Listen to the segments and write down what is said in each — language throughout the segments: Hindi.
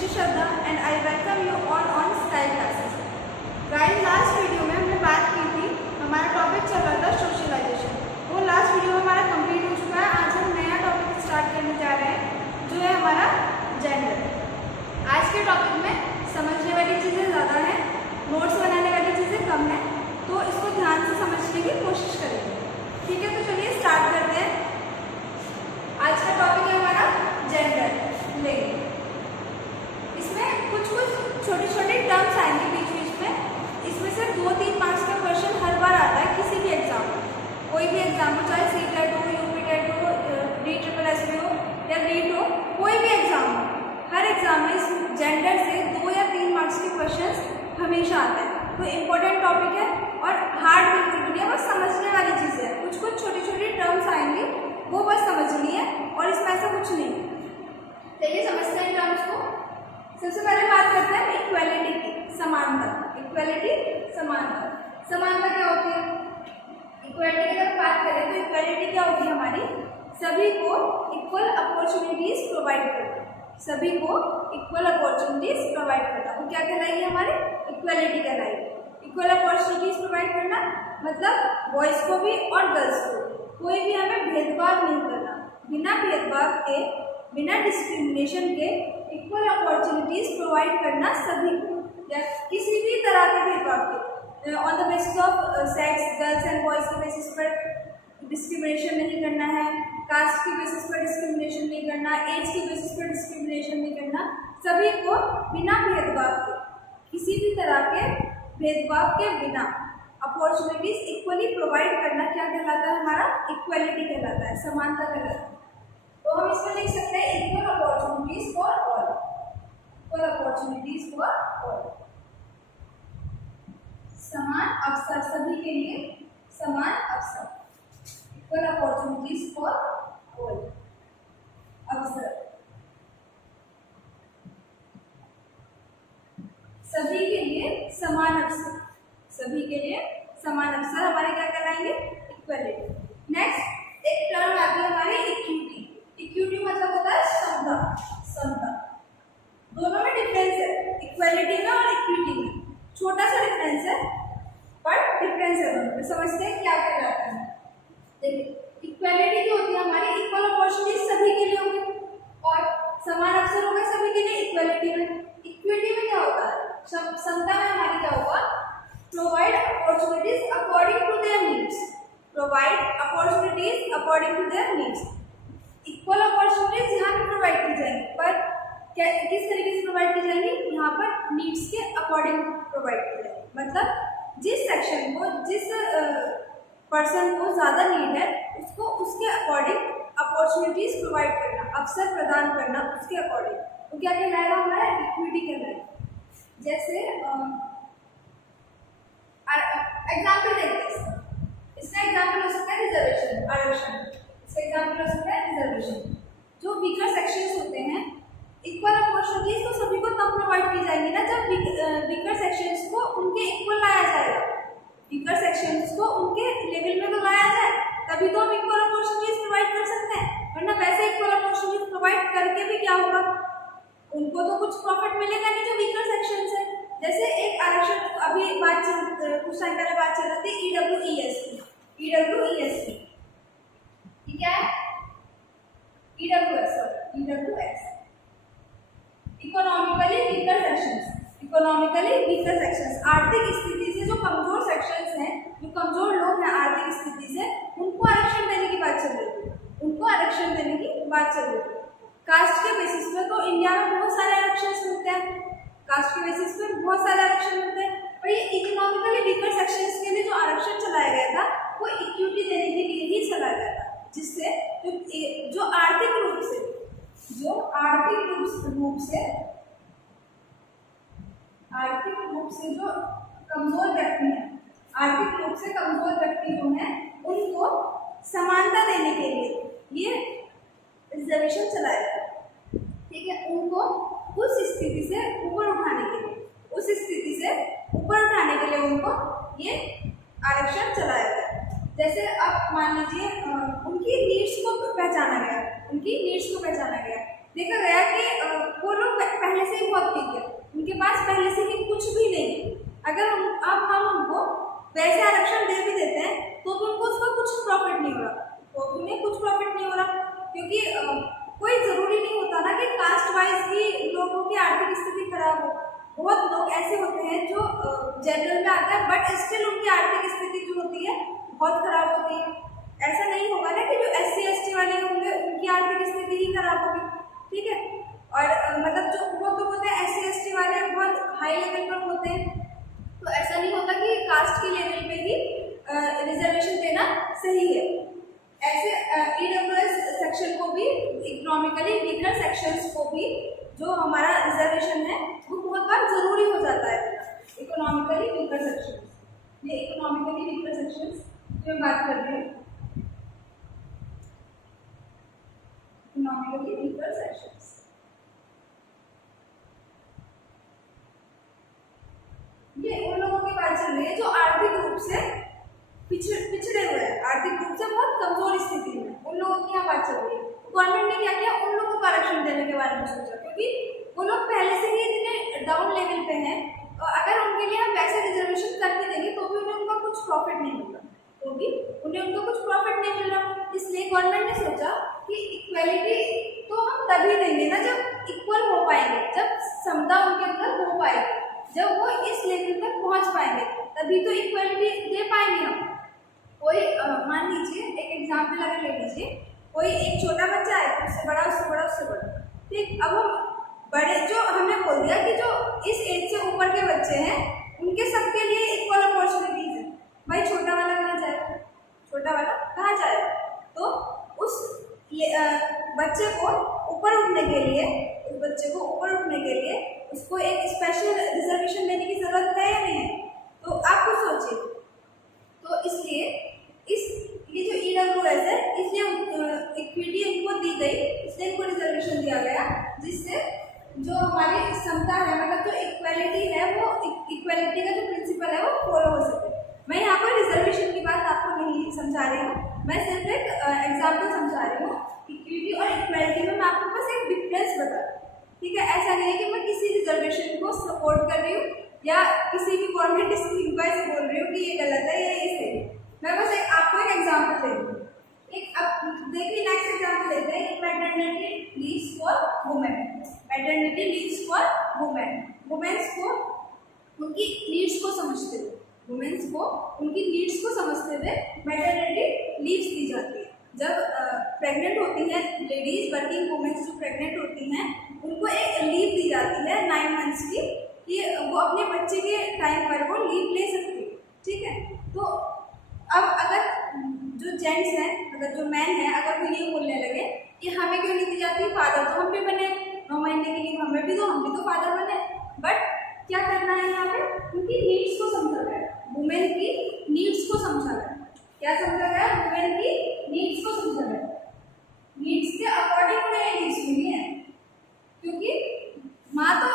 This is Shraddha and I welcome you all on Sky Classes. Guys, last video में हमने बात की थी, हमारा टॉपिक चल रहा था सोशलाइजेशन। वो लास्ट वीडियो हमारा कंप्लीट हो चुका है। आज हम नया टॉपिक स्टार्ट करने जा रहे हैं जो है हमारा जेंडर। आज के टॉपिक में समझने वाली चीज़ें ज़्यादा हैं, नोट्स बनाने वाली चीज़ें कम हैं, तो इसको ध्यान से समझने की कोशिश करेंगे। ठीक है, तो चलिए स्टार्ट करते हैं। आज का टॉपिक है हमारा जेंडर, लिंग। इसमें कुछ छोटे छोटे टर्म्स आएंगे बीच बीच में। इसमें से 2-3 मार्क्स का क्वेश्चन हर बार आता है किसी भी एग्जाम में, कोई भी एग्जाम हो, चाहे सीटेट हो, यूपीटेट हो, DSSS हो या नीट हो, कोई भी एग्जाम हो, हर एग्जाम में इस जेंडर से 2 या 3 मार्क्स के क्वेश्चंस हमेशा आते हैं। तो इम्पोर्टेंट टॉपिक है और हार्ड बिल्कुल भी नहीं है, बस समझने वाली चीज़ें हैं। कुछ छोटी छोटी टर्म्स आएंगी, वो बस समझनी है और इसमें ऐसा कुछ नहीं है। चलिए समझते हैं टर्म्स को। सबसे पहले बात करते हैं इक्वालिटी की, समानता। इक्वालिटी, समानता। समानता क्या होती है? इक्वालिटी की अगर बात करें तो इक्वालिटी क्या होती है हमारी? सभी को इक्वल अपॉर्चुनिटीज प्रोवाइड करना। सभी को इक्वल अपॉर्चुनिटीज प्रोवाइड करना, वो क्या कहलाएगी? हमारी इक्वालिटी कहलाएगी। इक्वल अपॉर्चुनिटीज प्रोवाइड करना मतलब बॉयज़ को भी और गर्ल्स को कोई भी हमें भेदभाव नहीं करना, बिना भेदभाव के, बिना डिस्क्रिमिनेशन के इक्वल अपॉर्चुनिटीज प्रोवाइड करना सभी को, या किसी भी तरह के भेदभाव के, on the basis of sex, girls and boys के बेसिस पर डिस्क्रिमिनेशन नहीं करना है, कास्ट के बेसिस पर डिस्क्रिमिनेशन नहीं करना, एज के बेसिस पर डिस्क्रिमिनेशन नहीं करना। सभी को बिना भेदभाव के, किसी भी तरह के भेदभाव के बिना अपॉर्चुनिटीज इक्वली प्रोवाइड करना क्या कहलाता है? हमारा इक्वलिटी कहलाता है, समानता कहलाता है। तो हम इसमें लिख सकते हैं equal opportunities for all. Equal opportunities for all, समान अवसर सभी के लिए, समान अवसर। इक्वल अपॉर्चुनिटीज फॉर ऑल, अवसर सभी के लिए समान अवसर। सभी के लिए समान अवसर हमारे क्या कहलाएंगे? इक्वलिटी। नेक्स्ट एक टर्म आती है हमारी इक्विटी। इक्विटी मतलब होता है समता। समता, दोनों में डिफरेंस है, इक्वलिटी में और इक्विटी में छोटा सा डिफरेंस है, बट डिफरेंस है दोनों में। समझते हैं क्या कहलाता है? देखिए, इक्वलिटी जो होती है हमारी, इक्वल अपॉर्चुनिटीज सभी के लिए होगी और समान अवसर होगा सभी के लिए इक्वलिटी में। इक्विटी में क्या होता है? समता में हमारी क्या होगा? Provide opportunities according to their needs. Provide opportunities according to their needs. Equal opportunities यहाँ पे प्रोवाइड की जाएंगी, पर किस तरीके से प्रोवाइड की जाएंगी? यहाँ पर नीड्स के अकॉर्डिंग प्रोवाइड की जाएंगी। मतलब जिस सेक्शन को, जिस पर्सन को ज़्यादा नीड है, उसको उसके अकॉर्डिंग अपॉर्चुनिटीज प्रोवाइड करना, अवसर प्रदान करना उसके अकॉर्डिंग, तो क्या कहलाएगा? हमारा इक्विटी कहलाएगा। जैसे एग्जाम्पल देखते हैं, इसका एग्जाम्पल हो सकता है रिजर्वेशन, आरक्षण। इसका एग्जाम्पल हो सकता है रिजर्वेशन। जो वीकर सेक्शंस होते हैं, इक्वल अपॉर्चुनिटीज तो सभी को तब प्रोवाइड की जाएंगी ना जब वीकर सेक्शंस को उनके इक्वल लाया जाएगा। वीकर सेक्शंस को उनके लेवल में तो लाया जाए, तभी तो हम इक्वल अपॉर्चुनिटीज प्रोवाइड कर सकते हैं। वरना वैसे इक्वल अपॉर्चुनिटीज प्रोवाइड करके भी क्या होगा? उनको तो कुछ प्रॉफिट मिलेगा नहीं जो वीकर सेक्शंस है। जैसे एक आरक्षण, अभी कुछ टाइम पहले बात चल रही थी EWES की, ठीक है? EWS, economically weaker sections. Economically weaker sections, आर्थिक स्थिति से जो कमजोर सेक्शंस हैं, जो कमजोर लोग हैं आर्थिक स्थिति से, उनको आरक्षण देने की बात चल रही थी। उनको आरक्षण देने की बात चल रही थी। कास्ट के बेसिस पे तो इंडिया में बहुत सारे आरक्षण मिलते हैं, कास्ट के बेसिस पे बहुत सारे आरक्षण मिलते हैं, पर ये इकोनॉमिकली वीकर सेक्शंस के लिए जो आरक्षण चलाया गया था, वो इक्विटी देने के लिए ही चलाया गया था, जिससे जो आर्थिक रूप से जो कमजोर व्यक्ति हैं, आर्थिक रूप से कमजोर व्यक्ति जो हैं, उनको समानता देने के लिए ये रिजर्वेशन चलाया गया, ठीक है? उनको उस स्थिति से ऊपर उठाने के लिए, उनको ये आरक्षण चलाया गया। जैसे अब मान लीजिए उनकी नीड्स को पहचाना गया, देखा गया कि वो लोग पहले से ही अब हम उनको वैसे आरक्षण दे भी देते हैं तो भी उनको उसका कुछ प्रॉफिट नहीं हो रहा, तो भी उन्हें कुछ प्रॉफिट नहीं हो रहा, क्योंकि कोई ज़रूरी नहीं होता ना कि कास्ट वाइज ही लोगों की आर्थिक स्थिति खराब हो। बहुत लोग ऐसे होते हैं जो जनरल में आते हैं बट स्टिल उनकी आर्थिक स्थिति जो होती है बहुत खराब होती है। ऐसा नहीं होगा ना कि जो SC ST वाले होंगे उनकी आर्थिक स्थिति ही खराब होगी, ठीक है। और मतलब जो बहुत लोग होते हैं SC ST वाले बहुत हाई लेवल पर होते हैं, तो ऐसा नहीं होता कि कास्ट के लेवल पे ही रिजर्वेशन देना सही है। ऐसे EWS सेक्शन को भी, इकोनॉमिकली वीकर सेक्शंस को भी जो हमारा रिजर्वेशन है वो बहुत बार जरूरी हो जाता है। इकोनॉमिकली वीकर सेक्शन, ये इकोनॉमिकली वीकर सेक्शंस जो मैं बात कर रही हूँ, इकोनॉमिकली वीकर सेक्शंस, ये उन लोगों की बात चल रही है जो आर्थिक रूप से पिछड़े हुए हैं, आर्थिक रूप से बहुत कमजोर स्थिति में, उन लोगों की यहाँ बात चल रही है। गवर्नमेंट ने क्या किया, उन लोगों को आरक्षण देने के बारे में सोचा, क्योंकि वो लोग पहले से ही इतने डाउन लेवल पे हैं, और अगर उनके लिए हम वैसे रिजर्वेशन कर भी देंगे तो भी उन्हें उनका कुछ प्रॉफिट नहीं मिल रहा, तो भी उन्हें उनका कुछ प्रॉफिट नहीं मिल रहा। इसलिए गवर्नमेंट ने सोचा कि इक्वेलिटी तो हम तभी देंगे ना जब इक्वल हो पाएंगे, जब समता उनके अंदर हो पाएगी, जब वो इस लेवल तक पहुंच पाएंगे तभी तो इक्वलिटी दे पाएंगे हम। कोई मान लीजिए एक एग्जाम्पल अगर ले लीजिए, कोई एक छोटा बच्चा है, उससे बड़ा उससे बड़ा उससे बड़ा, ठीक। अब हम बड़े जो हमने बोल दिया कि जो इस एज से ऊपर के बच्चे हैं उनके सबके लिए इक्वल अपॉर्चुनिटीज है। भाई छोटा वाला कहाँ जाएगा, छोटा वाला कहाँ जाएगा, तो उस बच्चे को ऊपर उठने के लिए, उस बच्चे को ऊपर उठने के लिए उसको एक स्पेशल रिजर्वेशन देने की जरूरत है या नहीं है, तो आप कुछ सोचिए। तो इसलिए ये जो EWS है, इसलिए इक्विटी उनको दी गई, इसलिए इनको रिजर्वेशन दिया गया, जिससे जो हमारी समता है, मतलब जो इक्वालिटी है, वो इक्वालिटी का जो प्रिंसिपल है वो फॉलो हो सके। मैं यहाँ पर रिजर्वेशन की बात आपको नहीं समझा रही हूँ, मैं सिर्फ एक एग्जाम्पल समझा रही हूँ। इक्विटी और इक्वालिटी में मैं आपको बस एक डिफरेंस बता रही हूँ, ठीक है। ऐसा नहीं है कि मैं किसी रिजर्वेशन को सपोर्ट कर रही हूँ या किसी भी गवर्नमेंट स्कीम को ऐसे बोल रही हूँ कि ये गलत है या ये सही है। मैं बस आपको एक एग्जाम्पल दे रही हूँ। अब देखिए नेक्स्ट एग्जाम्पल लेते हैं, maternity leaves for women. Maternity leaves for women, womens को उनकी नीड्स को समझते हुए, वुमेन्स को उनकी नीड्स को समझते हुए मैटरनिटी लीव्स दी जाती है। जब प्रेग्नेंट होती हैं लेडीज, वर्किंग वुमेन्स जो प्रेग्नेंट होती हैं, उनको एक लीव दी जाती है 9 मंथ्स की, कि वो अपने बच्चे के टाइम पर वो लीव ले सकती है, ठीक है। तो अब अगर जो जेंट्स हैं, अगर जो मैन है, अगर वो ये बोलने लगे कि हमें क्यों नहीं दी जाती, फादर तो हम भी बने, 9 महीने की लीव हमें भी दो, हम भी तो फादर बने, बट क्या करना है यहाँ पे, उनकी नीड्स को समझा गया, वुमेन की नीड्स को समझा गया। क्या समझा गया, वुमेन की नीड्स को समझा गया, नीड्स के अकॉर्डिंग उन्हें नीड्स मिली है, क्योंकि माँ तो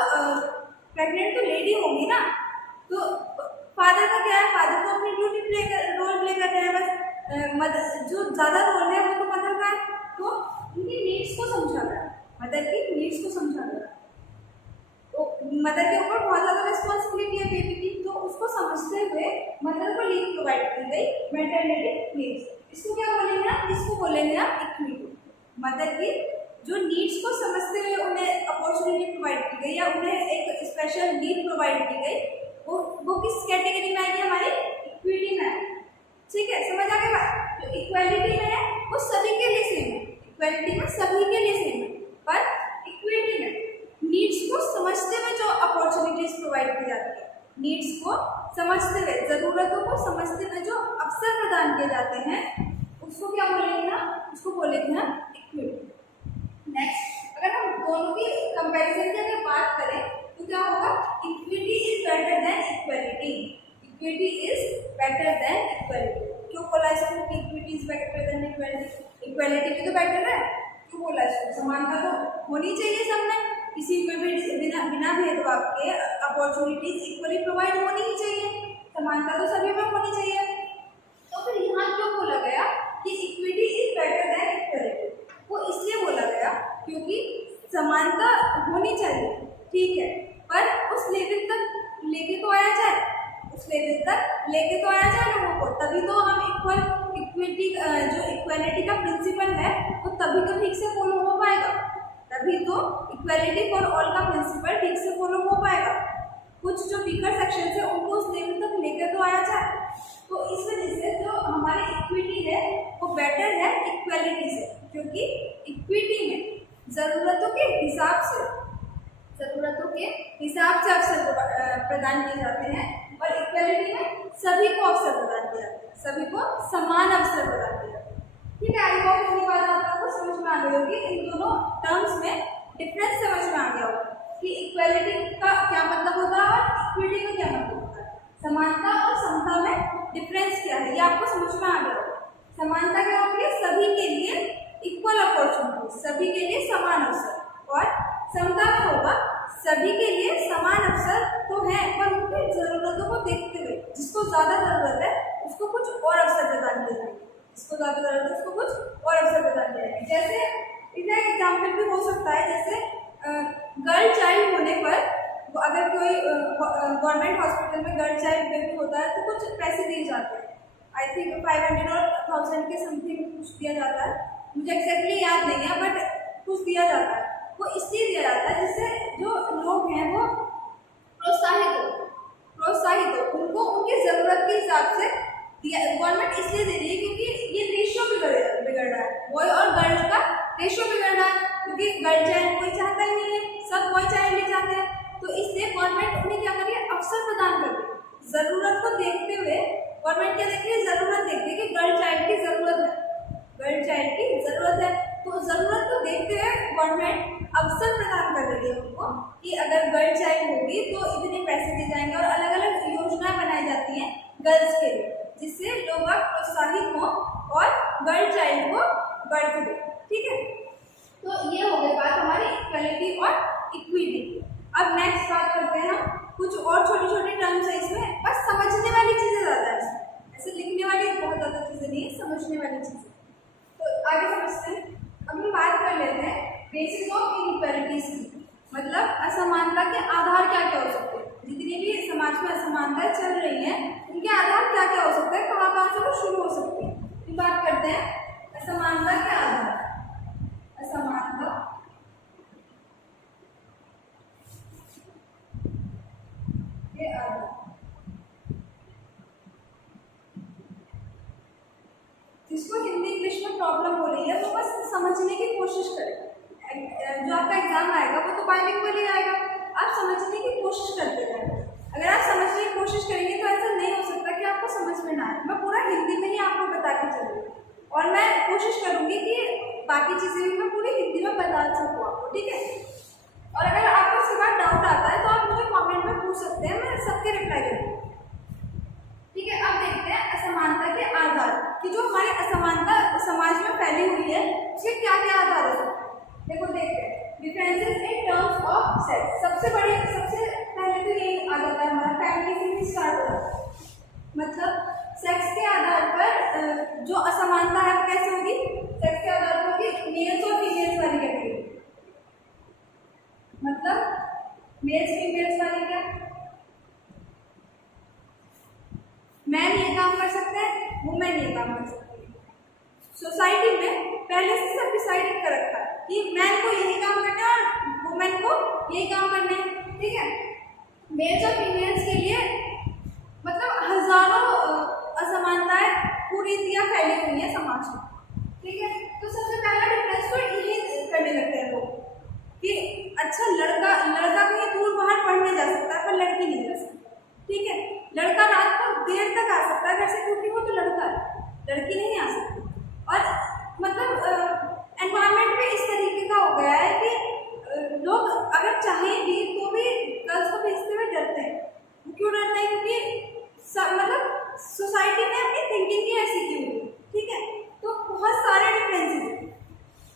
प्रेग्नेंट तो लेडी होगी ना, तो फादर का क्या है, फादर तो अपनी ड्यूटी रोल प्ले कर रहे हैं, बस जो ज़्यादा रोल है वो तो मदर का है। तो उनकी नीड्स को समझा गया, मदर की नीड्स को समझा गया। तो मदर के ऊपर बहुत ज़्यादा रिस्पॉन्सिबिलिटी है बेबी की, तो उसको समझते हुए मदर को लीव प्रोवाइड की गई, मैटरनिटी लीव। इसको क्या बोलेंगे आप, इसको बोलेंगे आप इक्विटी। मदर की जो नीड्स को समझते हुए उन्हें अपॉर्चुनिटी प्रोवाइड की गई या उन्हें एक स्पेशल लीव प्रोवाइड की गई, वो किस कैटेगरी में आएगी, हमारी इक्विटी में आएगी, ठीक है। समझ आ गया बात। जो इक्वालिटी में है वो सभी के लिए सेम है, इक्वालिटी में सभी के लिए सेम है, पर इक्विटी में नीड्स को समझते हुए जो अपॉर्चुनिटीज प्रोवाइड की जाती है, नीड्स को समझते हुए, जरूरतों को समझते हुए जो अवसर प्रदान किए जाते हैं, उसको क्या बोलेंगे ना, उसको बोलेंगे ना इक्विटी। नेक्स्ट, अगर हम दोनों की कंपैरिजन की अगर बात करें तो क्या होगा, equity is better than equality, equity is better than equality. क्यों बोला इसको कि equity is better than equality, equality भी तो बेटर है, क्यों बोला इसको, समानता तो होनी चाहिए सब में, किसी में भी बिना भेदभाव के अपॉर्चुनिटीज इक्वली प्रोवाइड होनी ही चाहिए, समानता तो सभी में होनी चाहिए। तो फिर यहाँ क्यों बोला गया कि equity is better than equality, वो इसलिए बोला गया क्योंकि समानता होनी चाहिए, ठीक है, पर उस लेवल तक लेके तो आया जाए, उस लेवल तक लेके तो आया जाए लोगों को, तभी तो हम इक्विटी जो इक्वालिटी का प्रिंसिपल है वो तभी तो ठीक से फॉलो हो पाएगा, तभी तो इक्वालिटी फॉर ऑल का प्रिंसिपल ठीक से फॉलो हो पाएगा। कुछ जो वीकर सेक्शन है उनको उस लेवल तक लेकर तो आया जाए। तो इस वजह से जो हमारी इक्विटी है वो बेटर है इक्वालिटी से, क्योंकि इक्विटी में ज़रूरतों के हिसाब से अवसर प्रदान किए जाते हैं और इक्वालिटी में सभी को अवसर प्रदान किया जाता है, सभी को समान अवसर प्रदान किया जाता है। ठीक है, आई होप इतनी बात आपको समझ में आ गई होगी। इन दोनों टर्म्स में डिफरेंस समझ में आ गया होगा कि इक्वालिटी का क्या मतलब होता है और इक्विटी का क्या मतलब होता है, समानता और समता में डिफरेंस क्या है, ये आपको समझ में आ गया होगा। समानता क्या होती है, सभी के लिए इक्वल अपॉर्चुनिटी, सभी के लिए समान अवसर, और समता में होगा सभी के लिए समान अवसर तो है पर उनकी जरूरतों को देखते हुए जिसको ज़्यादा ज़रूरत है उसको कुछ और अवसर प्रदान किए जाएंगे, जिसको ज़्यादा ज़रूरत है उसको कुछ और अवसर प्रदान किए जाएंगे। जैसे इसका एग्जाम्पल भी हो सकता है, जैसे गर्ल चाइल्ड होने पर अगर कोई गवर्नमेंट हॉस्पिटल में गर्ल चाइल्ड बेबी होता है तो कुछ पैसे दिए जाते हैं, आई थिंक 500 और 1000 के समथिंग कुछ दिया जाता है, मुझे एक्जैक्टली याद नहीं है बट कुछ दिया जाता है। वो इसलिए दिया जाता है जिससे जो लोग हैं वो प्रोत्साहित हो, उनको उनकी ज़रूरत के हिसाब से गवर्नमेंट इसलिए दे रही है क्योंकि ये रेशियो बिगड़ रहा है, बॉय और गर्ल्स का रेशियो बिगड़ रहा है, क्योंकि गर्ल चाइल्ड कोई चाहता ही नहीं है, सब बॉय चाइल्ड ही चाहते हैं। तो इसलिए गवर्नमेंट उन्हें क्या कर रही है, अवसर प्रदान कर रही है। ज़रूरत को देखते हुए गवर्नमेंट क्या देख रही है, ज़रूरत देख रही है कि गर्ल चाइल्ड की ज़रूरत है, तो ज़रूरत को देखते हुए गवर्नमेंट अवसर प्रदान कर रही है उनको कि अगर गर्ल चाइल्ड होगी तो इतने पैसे दिए जाएंगे, और अलग अलग योजनाएं बनाई जाती हैं गर्ल्स के लिए जिससे लोग प्रोत्साहित हों और गर्ल चाइल्ड को बढ़ दे। ठीक है, तो ये हो गई बात हमारी इक्वालिटी और इक्विटी। अब नेक्स्ट बात करते हैं हम कुछ और छोटी छोटी टर्म्स है इसमें, बस समझने वाली चीज़ें ज़्यादा है, ऐसे लिखने वाली बहुत ज़्यादा चीज़ें नहीं है, समझने वाली चीज़ें। तो आगे समझते हैं। अब हम बात कर लेते हैं बेसिस ऑफ इनइक्वालिटीज की, मतलब असमानता के आधार क्या क्या हो सकते हैं। जितनी भी समाज में असमानताएं चल रही हैं उनके आधार क्या क्या हो सकता है, कहाँ से वो शुरू हो सकती है। बात करते हैं असमानता के आधार। असमानता के आधार, जिसको हिंदी इंग्लिश में प्रॉब्लम हो रही है वो बस समझने की कोशिश करें। जो आपका एग्जाम आएगा वो तो बाइलिंगुअल ही आएगा, आप समझने की कोशिश करते रहें। अगर आप समझने की कोशिश करेंगे तो ऐसा नहीं हो सकता कि आपको समझ में ना आए। मैं पूरा हिंदी में ही आपको बता के चलूँगी और मैं कोशिश करूँगी कि बाकी चीज़ें भी मैं पूरी हिंदी में बता सकूँ आपको, ठीक है। और अगर आपको इसके बाद डाउट आता है तो आप मुझे कॉमेंट में पूछ सकते हैं, मैं सबके रिप्लाई करूँगी, ठीक है। अब देखते हैं असमानता के आधार कि जो हमारी असमानता समाज में फैली हुई है उसके क्या क्या आधार हो सकते हैं। देखो देखते हैं differences in terms of sex. सबसे पहले तो यही आ जाता है हमारा, फैमिली से भी स्टार्ट होता है। मतलब सेक्स के आधार पर जो असमानता है वो कैसे होगी, सेक्स के आधार पर होगी मेल्स और फीमेल्स वाली कैटेगरी। मतलब मेल्स फीमेल्स वाली क्या, मैन ये काम कर सकते हैं, वुमेन ये काम कर सकती है। सोसाइटी में पहले से सब डिसाइड कर रखा है कि मैन को यही काम करना है और वुमेन को यही काम करना है, ठीक है। मेल्स और फीमेल्स के लिए मतलब हजारों असमानताएं कुरीतियां फैली हुई है समाज में, ठीक है। तो सबसे पहला डिफरेंस तो यही करने लगते हैं लोग कि अच्छा लड़का कहीं दूर बाहर पढ़ने जा सकता है पर लड़की नहीं जा सकती, ठीक है। लड़का रात को देर तक आ सकता है घर से क्योंकि वो तो लड़का है, लड़की नहीं आ सकती। और मतलब एनवायरनमेंट में इस तरीके का हो गया है कि लोग अगर चाहें भी तो भी गर्ल्स को भेजते हुए डरते हैं। क्यों डरते हैं, क्योंकि मतलब सोसाइटी ने अपनी थिंकिंग ही ऐसी की हुई, ठीक है। तो बहुत सारे डिफरेंसेस हैं।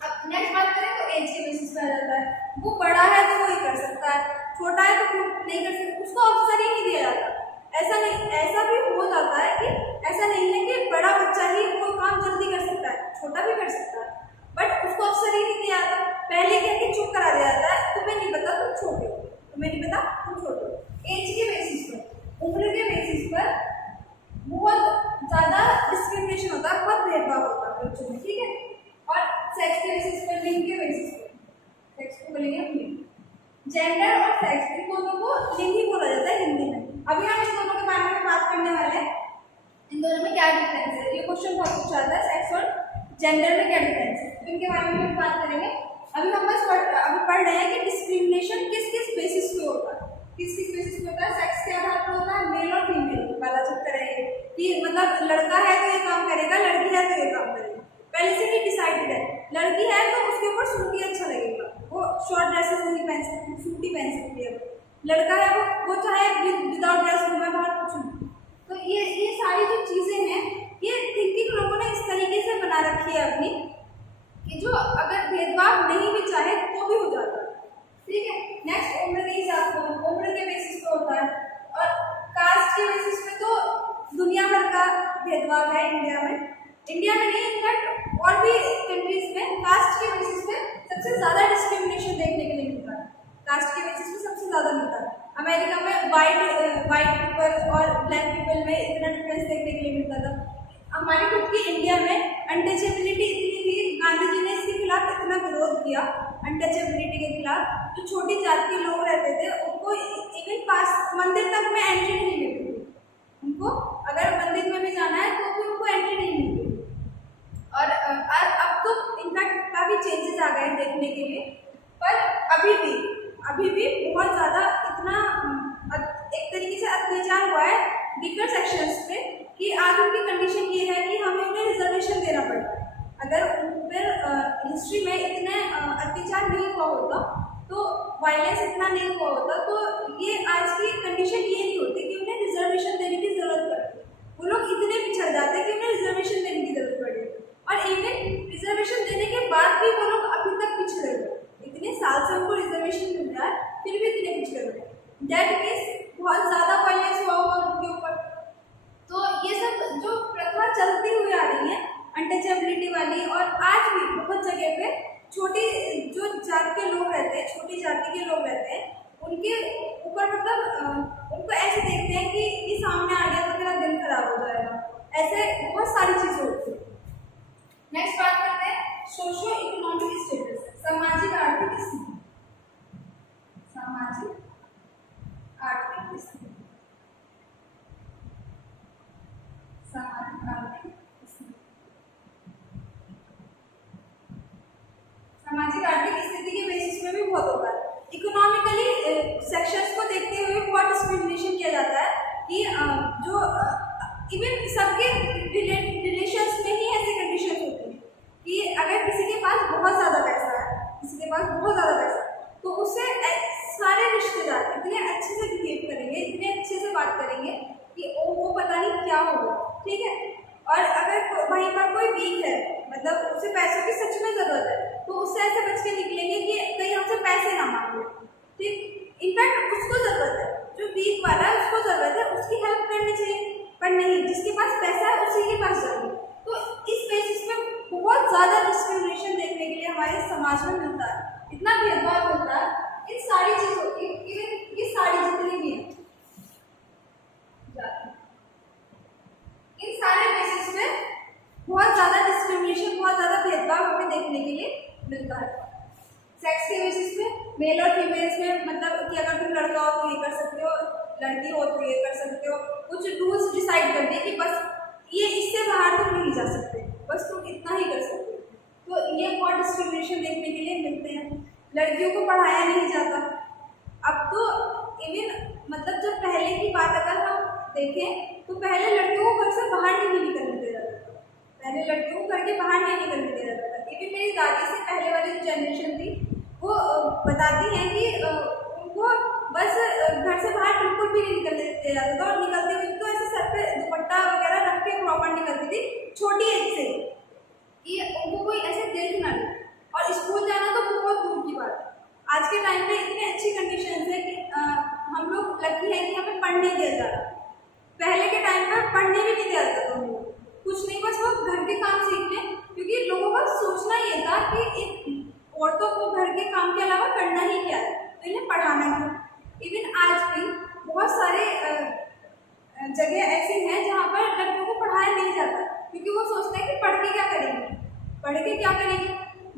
अब नेक्स्ट बात करें तो एज के बेसिस पर आ जाता है, वो बड़ा है तो वो ही कर सकता है, छोटा है तो नहीं कर सकता, उसको अवसर ही नहीं दिया जाता। ऐसा नहीं, ऐसा भी हो जाता है कि ऐसा नहीं है कि बड़ा बच्चा ही कोई काम जल्दी कर सकता है, छोटा भी कर सकता है, बट उसको अवसर ही नहीं दिया जाता। पहले क्या कि चुप करा दिया जाता है, तुम्हें नहीं पता तुम छोटे हो, तुम्हें नहीं पता तुम छोटे हो। एज के बेसिस पर, उम्र के बेसिस पर ज़्यादा डिस्क्रिमिनेशन होता है, बहुत भेदभाव होता है बच्चों में, ठीक है। और सेक्स के बेसिस पर, लिंग के बेसिस पर, सेक्स को बोलेंगे हम लिंग, जेंडर और सेक्स, इन दोनों को लिंग ही बोला जाता है हिंदी में। अभी हम इन दोनों के बारे में बात करने वाले हैं, इन दोनों में क्या डिफरेंस है। ये क्वेश्चन बहुत पूछा जाता है, सेक्स और जेंडर में क्या डिफरेंस है, तो इनके बारे में हम बात करेंगे। अभी हम बस अभी पढ़ रहे हैं कि डिस्क्रिमिनेशन किस किस बेसिस पे होता है, किस किस बेसिस पे होता है। सेक्स के आधार पर होता है, मेल और फीमेल वाला चक्कर है कि मतलब लड़का है तो ये काम करेगा, लड़की है तो ये काम करेगा, पहले से ही डिसाइडेड है। लड़की है तो उसके ऊपर सूट ही अच्छा लगेगा, वो शॉर्ट ड्रेसेस नहीं पहन सकती, सूट ही पहन सकती है। लड़का है वो चाहे विदाउट ड्रेस घूमे बाहर, कुछ नहीं। तो ये सारी जो चीज़ें हैं, ये थिंकिंग लोगों ने इस तरीके से बना रखी है अपनी, कि जो अगर भेदभाव नहीं भी चाहे तो भी हो जाता है, ठीक है। नेक्स्ट उम्र के हिसाब से, उम्र के बेसिस पे होता है, और कास्ट के बेसिस पे तो दुनिया भर का भेदभाव है इंडिया में नहीं, इनफैक्ट और भी कंट्रीज में कास्ट के बेसिस पे सबसे ज़्यादा डिस्क्रिमिनेशन देखने के लिए मिलता है। कास्ट के बेसिस पे सबसे ज़्यादा मिलता है। अमेरिका में वाइट पीपल और ब्लैक पीपल में इतना डिफरेंस देखने के लिए मिलता था। हमारे खुद की इंडिया में अनटचेबिलिटी इतनी थी, गांधी जी ने इसके खिलाफ इतना विरोध किया, अनटचेबिलिटी के खिलाफ। जो छोटी जाति के लोग रहते थे उनको इवन पास मंदिर तक में एंट्री नहीं मिलती थी, उनको अगर मंदिर में भी जाना है तो भी उनको एंट्री नहीं मिलती। और अब तो इनफैक्ट काफ़ी चेंजेस आ गए हैं देखने के लिए, पर अभी भी बहुत ज़्यादा इतना एक तरीके से अत्याचार हुआ है वीकर सेक्शंस पे, कि आज उनकी कंडीशन ये है कि हमें उन्हें रिजर्वेशन देना पड़ता है। अगर उन पर हिस्ट्री में इतने अत्याचार नहीं हुआ होता, तो वायलेंस इतना नहीं हुआ होता, तो ये आज की कंडीशन ये नहीं होती कि उन्हें रिजर्वेशन देने की ज़रूरत पड़ती। वो लोग इतने पिछड़ जाते कि उन्हें रिजर्वेशन देने की ज़रूरत पड़ेगी, और इवन रिजर्वेशन देने के बाद भी वो लोग अभी तक पिछड़े हुए, इतने साल से उनको रिजर्वेशन मिल रहा है फिर भी इतने पिछड़े हुए। दैट मीन्स बहुत ज़्यादा वायलेंस हुआ उनके ऊपर। तो ये सब जो प्रथा चलती हुई आ रही है अनटचेबिलिटी वाली, और आज भी बहुत जगह पे छोटी जो जाति के लोग रहते हैं, छोटी जाति के लोग रहते हैं, उनके ऊपर मतलब उनको ऐसे देखते हैं कि ये सामने आ गया तो मेरा दिन खराब हो जाएगा, ऐसे बहुत सारी चीज़ें होती हैं। नेक्स्ट बात करते हैं सोशो इकोनॉमिक स्टेटस, सामाजिक आर्थिक स्थिति। सामाजिक आर्थिक स्थिति, सामाजिक आर्थिक स्थिति, सामाजिक आर्थिक स्थिति के बेसिस में भी बहुत होता है। इकोनॉमिकली सेक्शंस को देखते हुए बहुत डिस्क्रिमिनेशन किया जाता है कि जो इवन सबके रिलेशंस में ही ऐसी कंडीशन होती है कि अगर किसी के पास बहुत ज़्यादा पैसा है, किसी के पास बहुत ज़्यादा पैसा है, तो उससे सारे रिश्तेदार इतने अच्छे से बिहेव करेंगे, इतने अच्छे से बात करेंगे कि वो पता नहीं क्या होगा, ठीक है। और अगर वहीं पर कोई वीक है, मतलब उसे पैसों की सच में ज़रूरत है, तो उससे ऐसे बच के निकलेंगे कि कहीं हमसे पैसे ना मांगे, ठीक। इनफैक्ट उसको ज़रूरत है, जो वीक वाला है उसको ज़रूरत है, उसकी हेल्प करनी चाहिए, पर नहीं, जिसके पास पैसा है उसी के पास जाएंगे। तो इस बेसिस पे बहुत ज़्यादा डिस्क्रिमिनेशन देखने के लिए हमारे समाज में मिलता है, इतना भेदभाव होता है इन सारी चीज़ों की, इवन ये सारी जितनी भी हैं इन सारे बेसिस पे बहुत ज़्यादा डिस्क्रिमिनेशन, बहुत ज़्यादा भेदभाव हमें देखने के लिए मिलता है। सेक्स के बेसिस पे मेल और फीमेल्स में, मतलब कि अगर तुम लड़का हो तो ये कर सकते हो, लड़की हो तो ये कर सकते हो, कुछ रूल्स डिसाइड कर दिए कि बस ये इससे बाहर तुम नहीं जा सकते, बस तुम इतना ही कर सकते हो। तो ये बहुत डिस्क्रिमिनेशन देखने के लिए मिलते हैं। लड़कियों को पढ़ाया नहीं जाता, अब तो इवन मतलब जब पहले की बात अगर हम देखें तो पहले लड़कियों को घर से बाहर नहीं निकलने दे रहा था, पहले लड़कियों को घर के बाहर नहीं निकलने दे रहा था। इवन मेरी दादी से पहले वाली जो जनरेशन थी वो बताती हैं कि उनको बस घर से बाहर बिल्कुल भी नहीं निकलने दे जाता था, और निकलती हुई तो ऐसे सर पे दुपट्टा वगैरह रख के प्रॉपर निकलती थी छोटी एज से, कि उनको कोई ऐसे देख ना ले, और स्कूल जाना तो बहुत दूर की बात है। आज के टाइम पे इतनी अच्छी कंडीशन है कि हम लोग लकी है कि हमें पढ़ने दिया जा रहा है। पहले के टाइम पर पढ़ने भी नहीं दिया जाता था, कुछ नहीं, बस वो घर के काम सीख लें, क्योंकि लोगों का सोचना ये था कि इन औरतों को घर के काम के अलावा करना ही क्या है, तो इन्हें पढ़ाना क्यों। इवन आज भी बहुत सारे जगह ऐसी हैं जहाँ पर लड़कियों को पढ़ाया नहीं जाता, क्योंकि वो सोचते हैं कि पढ़ के क्या करेंगे, पढ़ के क्या करेंगे,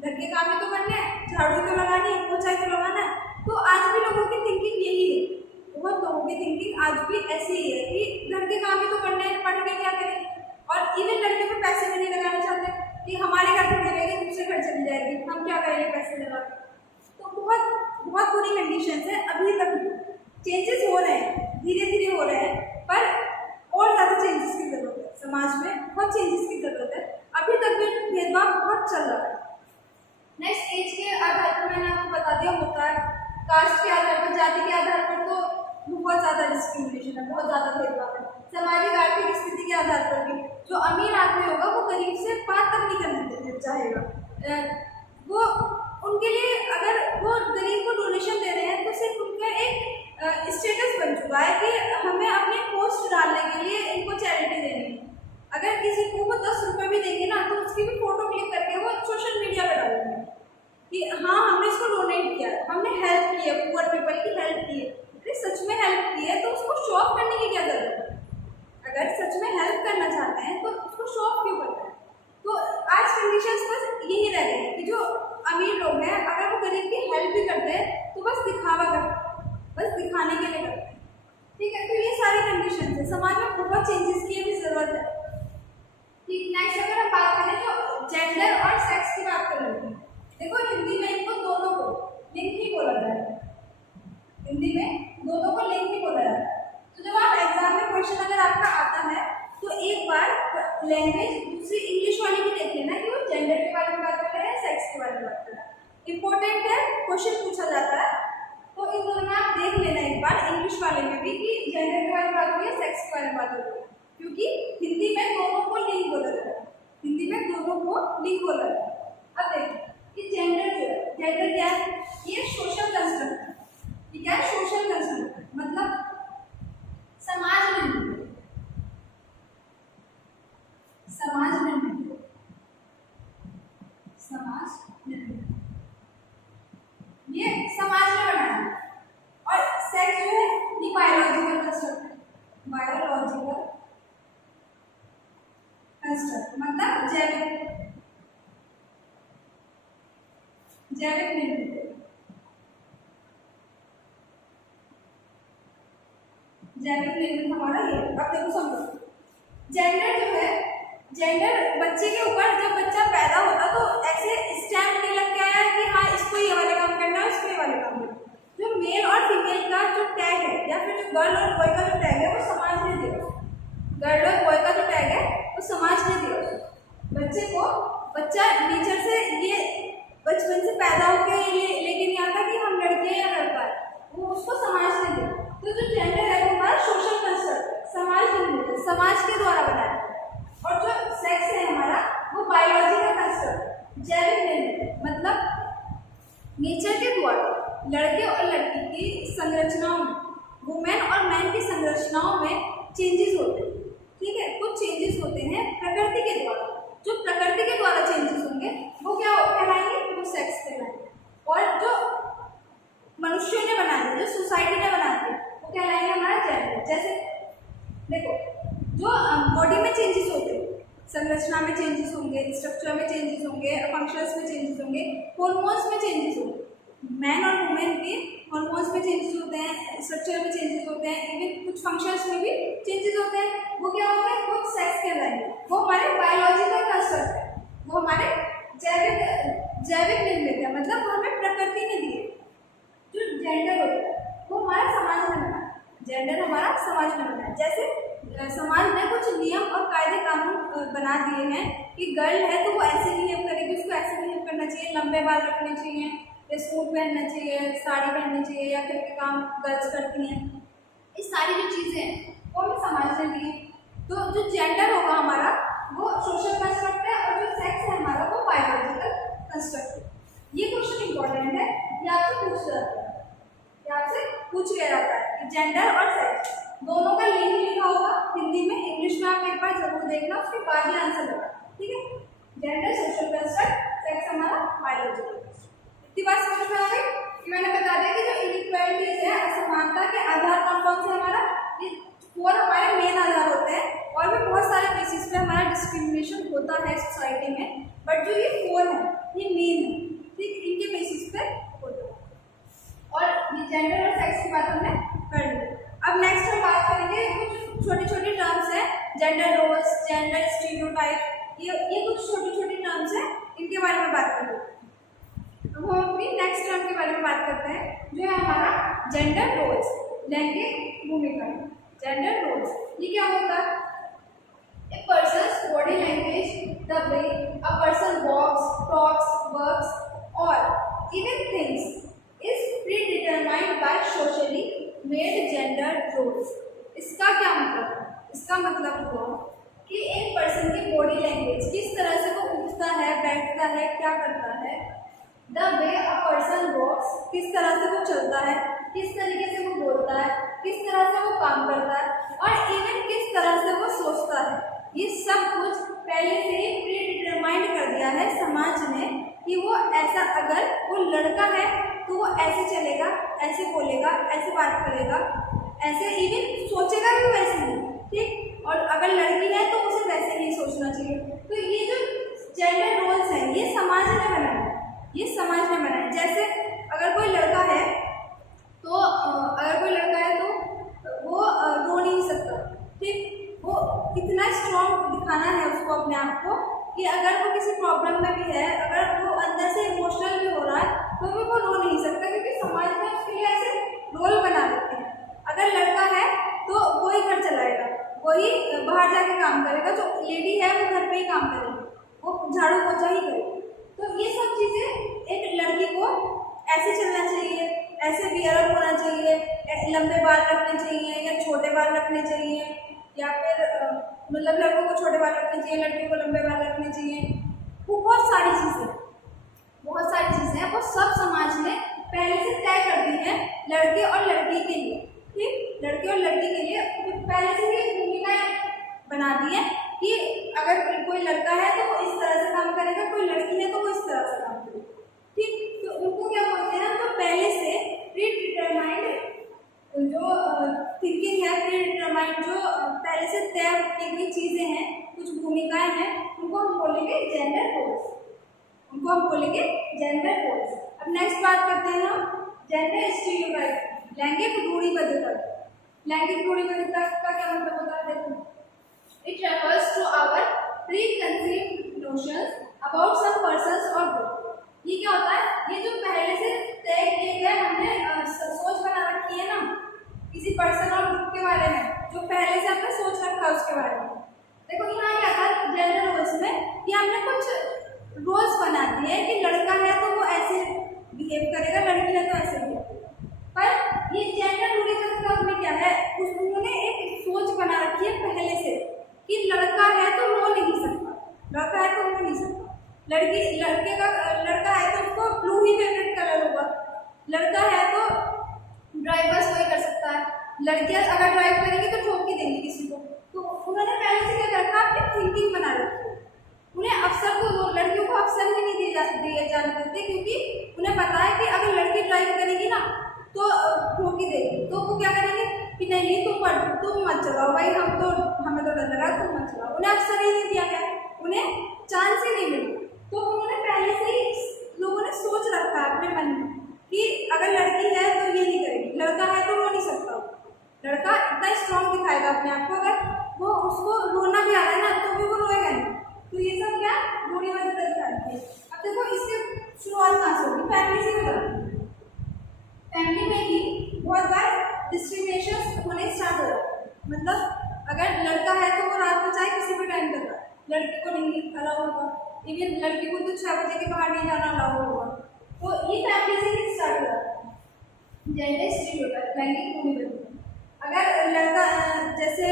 घर के काम ही तो करने हैं, झाड़ू तो लगानी है, पोछा तो लगाना है। तो आज भी लोगों की थिंकिंग यही है, बहुत लोगों की थिंकिंग आज भी ऐसी ही है कि घर के काम ही तो करने हैं, पढ़ के क्या करेंगे। और इवन लड़कियों पे पैसे भी नहीं लगाना चाहते कि हमारे घर पे मिलेगी, दूसरे घर चली जाएगी, हम क्या करेंगे पैसे लगा के। तो बहुत बहुत बुरी कंडीशन है। अभी तक चेंजेस हो रहे हैं, धीरे धीरे हो रहे हैं, पर और ज़्यादा चेंजेस की जरूरत है। समाज में बहुत चेंजेस की जरूरत है, अभी तक भी भेदभाव बहुत चल रहा है। नेक्स्ट एज के आधार पर मैंने आपको बता दिया होता है, कास्ट के आधार पर, जाति के आधार पर तो बहुत ज़्यादा डिस्क्रिमिनेशन है, बहुत ज़्यादा भेदभाव है। सामाजिक आर्थिक स्थिति के आधार पर भी जो अमीर आदमी होगा वो गरीब से बात तक नहीं करना चाहेगा। वो उनके लिए अगर वो गरीब को डोनेशन दे रहे हैं तो सिर्फ उनका एक स्टेटस बन चुका है कि हमें अपने पोस्ट डालने के लिए इनको चैरिटी देनी है। अगर किसी को वो 10 रुपये भी देंगे ना तो उसकी भी फोटो क्लिक करके वो सोशल मीडिया पर डालेंगे कि हाँ हमने इसको डोनेट किया, हमने हेल्प की है, पुअर पीपल की हेल्प की है। अरे सच में हेल्प की है तो उसको शो ऑफ करने की क्या जरूरत है? अगर सच में हेल्प करना चाहते हैं तो उसको शो ऑफ क्यों करना है? तो आज कंडीशंस बस यही रह गई है कि जो अमीर लोग हैं अगर वो गरीब की हेल्प भी करते हैं तो बस दिखावा करते हैं, बस दिखाने के लिए करते हैं। ठीक है, तो ये सारी कंडीशन है, समाज में बहुत चेंजेस की भी जरूरत है। ठीक, नेक्स्ट अगर हम बात करें तो जेंडर और सेक्स की बात कर लेते हैं। देखो हिंदी में इनको दोनों को लिंग ही बोला जाता है, हिंदी में दोनों को लिंग ही बोला जाता है। तो जब आप एग्जाम में क्वेश्चन अगर आपका आता है तो एक बार लैंग्वेज दूसरी इंग्लिश वाली भी देख लेना कि वो जेंडर के बारे में बात कर रहे हैं, सेक्स के बारे में बात कर रहे हैं। इंपॉर्टेंट है, क्वेश्चन पूछा जाता है तो इन दोनों में आप देख लेना एक बार इंग्लिश वाले में भी कि जेंडर के बारे में बात हो रही है, सेक्स के बारे में बात हो रही है, क्योंकि हिंदी में दोनों को लिंग बोला जाता है, हिंदी में दोनों को लिंग बोला जाता है। अब देखिए कि जेंडर जो है, जेंडर क्या है? ये सोशल कंस्ट्रक्ट है। ये क्या है? सोशल कंस्ट्रक्ट, मतलब समाज में समाज निर्मित, समाज निर्मित, ये समाज ने बनाया है। और सेक्स जो है ये बायोलॉजिकल कंस्ट्रक्ट है, बायोलॉजिकल कंस्ट्रक्ट मतलब जैविक, जैविक निर्मित, जैविक निर्मित हमारा ये। अब देखो समझो, जेंडर जो है, जेंडर बच्चे के ऊपर जब बच्चा पैदा होता तो ऐसे स्टैम्प नहीं लग के आया कि हाँ इसको ये वाले काम करना है, इसको ये वाले काम करना है। जो मेल और फीमेल का जो टैग है या फिर जो गर्ल और बॉय का जो टैग है वो समाज ने दिया, गर्ल और बॉय का जो टैग है वो समाज ने दिया। बच्चे को, बच्चा नेचर से ये बचपन से पैदा होकर ये लेके नहीं आता कि हम लड़के या लड़का है, वो उसको समाज ने दिया। तो जो जेंडर है वो हमारा सोशल कंस्ट्रक्ट, समाज ने, समाज के द्वारा बनाया। और जो सेक्स है हमारा वो बायोलॉजिकल कंस्ट्रक्ट, जैविक निर्मित, मतलब नेचर के द्वारा लड़के और लड़की की संरचनाओं में, वुमेन और मैन की संरचनाओं में चेंजेस होते हैं। ठीक है, कुछ चेंजेस होते हैं प्रकृति के द्वारा, जो प्रकृति के द्वारा चेंजेस होंगे वो क्या कहलाएंगे? वो सेक्स कहलाएंगे। और जो मनुष्यों ने बनाए, जो सोसाइटी ने बनाए वो कहलाएंगे हमारा जेंडर। जैसे देखो जो बॉडी में चेंजेस होते हैं, संरचना में चेंजेस होंगे, स्ट्रक्चर में चेंजेस होंगे, फंक्शंस में चेंजेस होंगे, हार्मोन्स में चेंजेस होंगे। मैन और वुमेन के हार्मोन्स में चेंजेस होते हैं, स्ट्रक्चर में चेंजेस होते हैं, इवन कुछ फंक्शंस में भी चेंजेस होते हैं। वो क्या होते हैं? वो सेक्स कहलाएंगे। वो हमारे बायोलॉजिकल कंस्ट्रक्ट है, वो हमारे जैविक निर्मित है, मतलब वो हमें प्रकृति ने दिए। जो जेंडर होता है वो हमारा समाज में बना, जेंडर हमारा समाज में बना है। जैसे समाज ने कुछ नियम और कायदे कानून बना दिए हैं कि गर्ल है तो वो ऐसे बिहेव करेगी, उसको ऐसे बिहेव करना चाहिए, लंबे बाल रखने चाहिए, या सूट पहनना चाहिए, साड़ी पहननी चाहिए, या फिर काम गर्ल्स करती हैं। ये सारी जो चीज़ें हैं वो हमें समाज ने दी है। तो जो जेंडर होगा हमारा वो सोशल कंस्ट्रक्ट है और जो सेक्स है हमारा वो बायोलॉजिकल कंस्ट्रक्ट है। ये क्वेश्चन इंपॉर्टेंट है, ये आपसे पूछ जाता है, ये आपसे पूछ लिया जाता है कि जेंडर और सेक्स दोनों का लिंक लिखा होगा हिंदी में, इंग्लिश में आप एक बार जरूर देखना, उसके बाद ही आंसर लगा। ठीक है, जेंडर सोशल कंस्ट्रक्ट, सेक्स हमारा बायोलॉजिकल कंस्ट्रक्ट। इतनी बात समझ में आ गई कि मैंने बता दिया कि जो इनइक्वालिटीज है, असमानता के आधार कौन कौन से हमारा, ये 4 हमारे मेन डिस्क्रिमिनेशन होता है सोसाइटी में, बट जो ये 4 है ये मेन है, ठीक, इनके बेसिस पे होता है। और ये जेंडर और सेक्स की बात हमने कर ली। अब नेक्स्ट हम बात करेंगे कुछ छोटी छोटी टर्म्स है, जेंडर रोल्स, जेंडर स्टीरियोटाइप, ये कुछ छोटी छोटी टर्म्स है, इनके बारे में बात करेंगे। अब हम अपनी नेक्स्ट टर्म के बारे में बात करते हैं, जो है हमारा जेंडर रोल्स, लैंगिक भूमिका। जेंडर रोल्स ये क्या होता है? A person's body language, the way a person walks, talks, works, or even thinks is predetermined by socially made gender roles. इसका क्या मतलब है? इसका मतलब हुआ कि एक पर्सन की बॉडी लैंग्वेज किस तरह से वो उठता है, बैठता है, क्या करता है, द वे अ पर्सन वॉक्स, किस तरह से वो चलता है, किस तरीके से वो बोलता है, किस तरह से वो काम करता है, और इवन किस तरह से वो सोचता है, ये सब कुछ पहले से ही प्रीडिटरमाइंड कर दिया है समाज ने कि वो ऐसा, अगर वो लड़का है तो वो ऐसे चलेगा, ऐसे बोलेगा, ऐसे बात करेगा, ऐसे इवन सोचेगा भी वैसे ही, ठीक, और अगर लड़की है तो उसे वैसे नहीं सोचना चाहिए। तो ये जो जेंडर रोल्स हैं ये समाज ने बनाए, ये समाज ने बनाए। जैसे अगर कोई लड़का है तो वो रो नहीं सकता, ठीक, वो कितना स्ट्रॉन्ग दिखाना है उसको अपने आप को कि अगर वो किसी प्रॉब्लम में भी है, अगर वो अंदर से इमोशनल भी हो रहा है तो भी वो रो नहीं सकता, क्योंकि समाज में उसके लिए ऐसे रोल बना देते हैं। अगर लड़का है तो वही घर चलाएगा, वही बाहर जाके काम करेगा, जो लेडी है वो घर पे ही काम करेगी, वो झाड़ू पोछा ही करेगी। तो ये सब चीज़ें एक लड़की को ऐसे चलना चाहिए, ऐसे बियरअप होना चाहिए, लंबे बाल रखने चाहिए या छोटे बाल रखने चाहिए, या फिर मतलब लड़कों को छोटे बाल रखने चाहिए, लड़कियों को लंबे बाल रखने चाहिए। बहुत सारी चीज़ें हैं, वो सब समाज ने पहले से तय कर दी है लड़के और लड़की के लिए, ठीक, लड़के और लड़की के लिए पहले से ही भूमिकाएं बना दी है कि अगर कोई लड़का है तो वो इस तरह से काम करेगा, कोई लड़की है तो वो इस तरह से काम करेगी, ठीक। तो उनको क्या बोलते हैं, तो पहले से प्रीडिटरमाइंड जो थिंकिंग है, प्रीडिटरमाइंड जो पहले से तय की हुई चीज़ें हैं, कुछ भूमिकाएं हैं, उनको हम बोलेंगे जेंडर रोल्स, अब नेक्स्ट बात करते हैं हम जेंडर स्टीरियोटाइप, लैंगिक रूढ़िबद्धता। लैंगिक रूढ़िबद्धता का क्या मतलब होता है? देखो, it refers to our preconceived notions about some persons और ग्रुप। ये क्या होता है? ये जो पहले से तय किए गए हमने सोच बना रखी है ना किसी पर्सन और ग्रुप के बारे में, जो पहले से हमने सोच रखा है उसके बारे में। देखो यहाँ क्या था जेंडर रोल्स में, ये हमने कुछ रोल्स बना दिए कि लड़का है तो वो ऐसे बिहेव करेगा, लड़की है तो ऐसे बिहेव करेगा। पर ये जेंडर रूढ़िबद्धता में क्या है, उन्होंने एक सोच बना रखी है पहले से कि लड़का है तो रो नहीं सकता, लड़का है तो रो नहीं सकता, लड़का है तो उसको ब्लू ही फेवरेट कलर होगा, लड़का है तो ड्राइव बस वही कर सकता है, लड़कियां अगर ड्राइव करेंगी तो ठोक के देंगी किसी को। तो उन्होंने पहले से क्या रखा, अपनी थिंकिंग बना रखी है। उन्हें अफसर को, लड़कियों को अफसर ही नहीं दिए जाने देते, क्योंकि उन्हें पता है कि अगर लड़की ड्राइव करेगी ना तो ठोक ही देगी, तो वो क्या करेंगे कि नहीं तुम मत चलाओ भाई, हमें तो डर लगा, तुम मत चलाओ। उन्हें अफसर ही नहीं दिया गया, उन्हें चांस ही नहीं मिला। तो उन्होंने पहले से ही लोगों ने सोच रखा है अपने मन में कि अगर लड़की है तो ये नहीं करेगी, लड़का है तो रो नहीं सकता, लड़का इतना स्ट्रॉन्ग दिखाएगा अपने आप को, अगर वो उसको रोना भी आ रहा है ना तो भी वो रोएगा नहीं। तो ये सब क्या रूढ़िबद्धता दिखाती है। अब देखो इससे शुरुआत कहाँ से होगी, फैमिली से होगी। फैमिली में ही बहुत बार डिस्क्रिमिनेशन होने स्टार्ट हो जाता है। मतलब अगर लड़का है तो वो रात में चाहे किसी भी टाइम तक, लड़की को नहीं अलाउ होगा, इवन लड़की को तो 6 बजे के बाहर नहीं जाना अलाउ होगा। तो ये फैमिली से ही स्टार्ट हो जाता है जेंडर स्टीरियोटाइप, लैंगिक रूढ़िबद्धता। अगर लड़का जैसे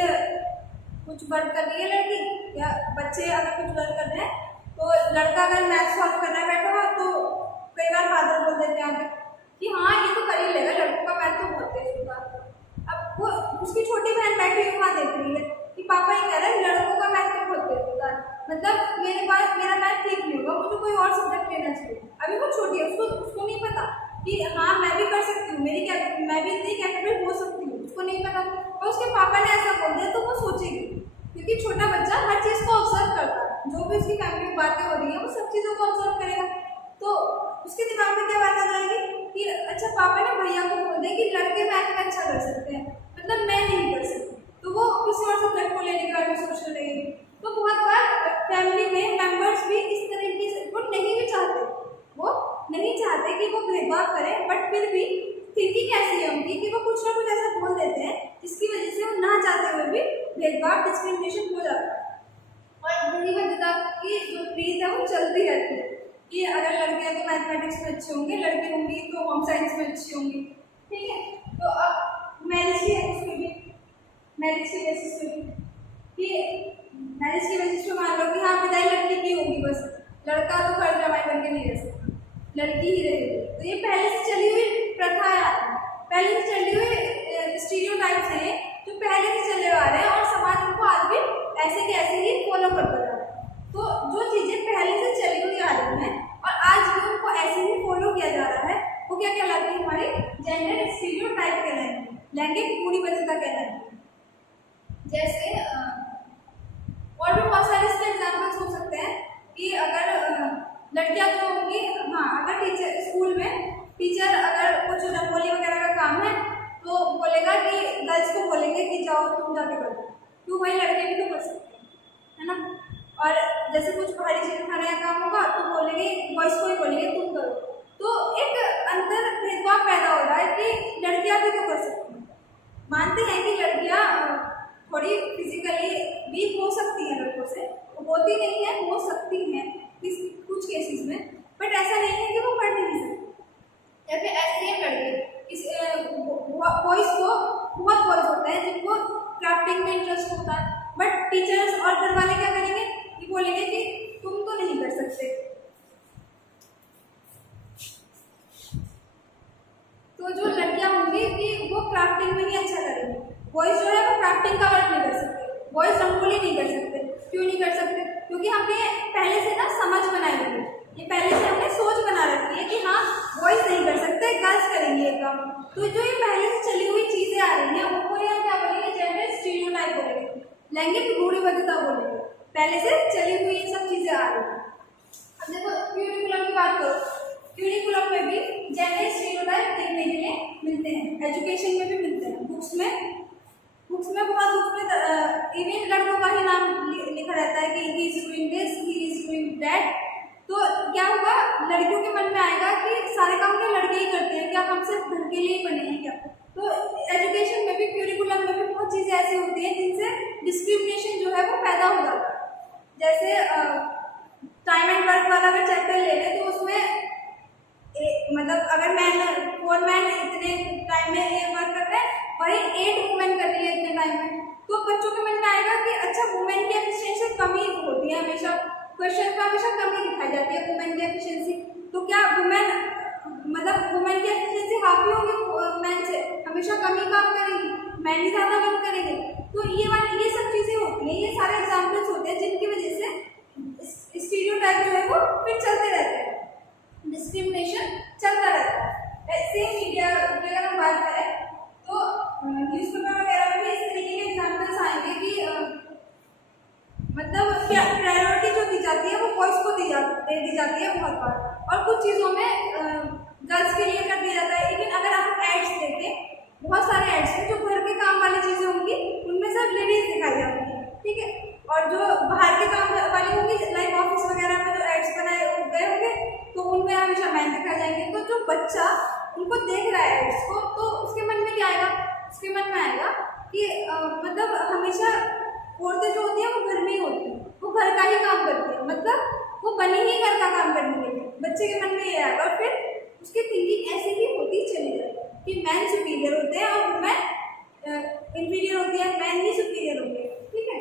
कुछ वर्क कर रही है लड़की या बच्चे अगर कुछ वर्क कर रहे हैं, तो लड़का अगर मैथ सॉल्व करना बैठा हो तो कई बार फादर बोल देते हैं कि हाँ ये तो कर ही लेगा, लड़कों का मैथ तो बहुत तेज होता है। अब वो उसकी छोटी बहन बैठी हुई वहाँ देख रही है कि पापा ये कह रहे हैं लड़कों का मैथ तो बहुत तेज होता है, मतलब मेरा मैथ ठीक नहीं होगा, मुझे कोई और सब्जेक्ट लेना चाहिए। अभी वो छोटी है, उसको नहीं पता कि हाँ मैं भी कर सकती हूँ, मैं भी इतनी कैपेबल हो सकती हूँ, उसको नहीं पता। और उसके पापा ने ऐसा बोल दिया तो वो सोचेगी, क्योंकि छोटा बच्चा हर चीज़ को ऑब्जर्व करता जो भी उसकी फैमिली में बातें हो रही है वो सब चीज़ों को ऑब्जर्व करेगा। तो उसके दिमाग में क्या बात आ जाएगी कि अच्छा पापा ने भैया को बोल दे कि लड़के मैथ में अच्छा कर सकते हैं, मतलब मैं नहीं कर सकती, तो वो किसी और सब्जेक्ट को लेने के बारे में सोचने लगेगी। तो बहुत बार फैमिली में मेंबर्स भी इस तरीके से वो नहीं चाहते कि वो भेदभाव करें, बट फिर भी थिंकिंग ऐसी है उनकी कि वो कुछ ना कुछ ऐसा बोल देते हैं जिसकी वजह से वो ना चाहते हुए भी भेदभाव डिस्क्रिमिनेशन हो जाता है। और बुरी वजह की जो प्रीत है वो चलती रहती है कि अगर लड़के हैं तो मैथमेटिक्स में अच्छे होंगे, लड़की होंगी तो होम साइंस में अच्छी होंगी, ठीक है। तो अब मैरिज की बेसिस पे भी मैरिज की बेसिस पे मान लो कि हाँ विदाई लड़की की होगी, बस लड़का तो घर जमाई बन के नहीं रह सकता, लड़की ही रहेगी। तो ये पहले से चली हुई प्रथा है, पहले से चली हुई स्टीरियोटाइप्स हैं जो पहले से चले आ रहे हैं और समाज उनको आज भी ऐसे के ऐसे ही फॉलो करता जा रहा है। तो जो चीज़ें पहले से चली हुई आ रही हैं और आज भी उनको ऐसे ही फॉलो किया जा रहा है, वो क्या कहलाती है? हमारी जेंडर स्टीरियोटाइप कहलाएंगी, लैंगिक रूढ़िबद्धता कहलाएंगी। जैसे और भी बहुत सारे इसके एग्जाम्पल्स हो सकते हैं कि अगर लड़कियां जो होंगी, हाँ अगर टीचर स्कूल में टीचर अगर कुछ रंगोली वगैरह का काम है तो बोलेगा कि गर्ल्स को बोलेंगे कि जाओ तुम जाके करो, क्यों भाई लड़के भी तो कर सकते हैं, है ना। और जैसे कुछ भारी चीज़ खाने का काम होगा तो बोलेंगे बॉयज को ही बोलेंगे तुम करो। तो एक अंतर भेदभाव पैदा हो रहा है कि लड़कियां भी तो कर सकती हैं। मानते हैं कि लड़कियां थोड़ी फिजिकली वीक हो सकती हैं लड़कों से, होती नहीं है, हो सकती हैं कुछ केसेस में, बट ऐसा नहीं है कि वो पढ़ नहीं सकती। या फिर ऐसे ही लड़के बॉयज को बहुत बॉयज होते हैं जिनको क्राफ्टिंग में इंटरेस्ट होता है, बट टीचर्स और घर वाले क्या करेंगे कि बोलेंगे कि तुम तो नहीं कर सकते। तो जो लड़कियां होंगी कि वो क्राफ्टिंग में ही अच्छा करेंगी, बॉयज जो है वो क्राफ्टिंग का वर्क नहीं कर सकते, बॉयज रंगोली नहीं कर सकते। क्यों नहीं कर सकते? क्योंकि हमने पहले से ना समझ बनाई हुई है, ये पहले से हमने सोच बना रखी है कि हाँ बॉयज नहीं कर सकते, गर्ल्स करेंगे ये काम। तो जो ये पहले से चली हुई चीजें आ रही हैं उनको यहाँ क्या बोलेंगे? जेंडर स्टीरियोटाइप बोलेंगे, लैंगिक रूढ़िबद्धता बोलेंगे, पहले से चली हुई ये सब चीजें आ रही हैं। अब देखो क्यूरिकुलम की बात करो, क्यूरिकुलम में भी जेंडर स्टीरियोटाइप देखने के लिए मिलते हैं, एजुकेशन में भी मिलते हैं, बुक्स में बहुत बुक्स में इवन लड़कों का ही नाम लिखा रहता है कि he is doing this, he is doing that. तो क्या होगा? लड़कियों के मन में आएगा कि सारे काम क्या लड़के ही करते हैं, क्या हम सिर्फ घर के लिए ही बने हैं क्या? तो एजुकेशन में भी क्यूरिकुलम में भी बहुत चीज़ें ऐसी होती हैं जिनसे डिस्क्रिमिनेशन जो है वो पैदा हो जाता है। जैसे टाइम एंड वर्क वाला अगर चैप्टर ले लें तो उसमें मतलब अगर फोर मैन इतने टाइम में ये वर्क कर रहे हैं, वही 8 वुमेन कर रही है इतने टाइम में, तो बच्चों के मन में आएगा कि अच्छा वुमेन की एफिशिएंसी कमी होती है, हमेशा क्वेश्चन में हमेशा कमी दिखाई जाती है वुमेन की एफिशिएंसी। तो क्या वुमेन की एफिशिएंसी हाफ ही होगी मैन से? हमेशा कमी काम करेंगी, मैन ही ज़्यादा वर्क करेंगे। तो ये सब चीज़ें होती हैं, ये सारे एग्जाम्पल्स होते हैं जिनकी वजह से स्टीरियोटाइप जो है वो फिर चलते रहते हैं, डिस्क्रिमिनेशन चलता रहता है। ऐसे मीडिया की अगर हम बात करें तो न्यूज़पेपर वगैरह में भी इस तरीके के एग्जाम्पल्स आएंगे कि मतलब क्या प्रायोरिटी जो दी जाती है वो बॉयज को दी जाती है बहुत बार, और कुछ चीज़ों में गर्ल्स के लिए कर दिया जाता है। लेकिन अगर आप एड्स देखें, बहुत सारे एड्स हैं जो घर के काम वाली चीज़ें होंगी उनमें सब लेडीज दिखाई जाती है, ठीक है। और जो बाहर के काम वाली होंगी लाइक ऑफिस वगैरह में जो एड्स बनाए गए होंगे तो उनमें हमेशा मैन दिखाए जाएंगे। तो जो बच्चा उनको देख रहा है एड्स को, तो उसके मन में क्या आएगा? उसके मन में आएगा कि मतलब हमेशा औरतें जो होती हैं वो घर में ही होती हैं, वो घर का ही काम करती है, मतलब वो बनी ही घर का काम करने के लिए। बच्चे के मन में ये आएगा और फिर उसकी थिंकिंग ऐसी ही होती चली जाएगी कि मैन सुपीरियर होते हैं और वुमेन इंफीरियर होती है, मैन ही सुपीरियर होते हैं, ठीक है।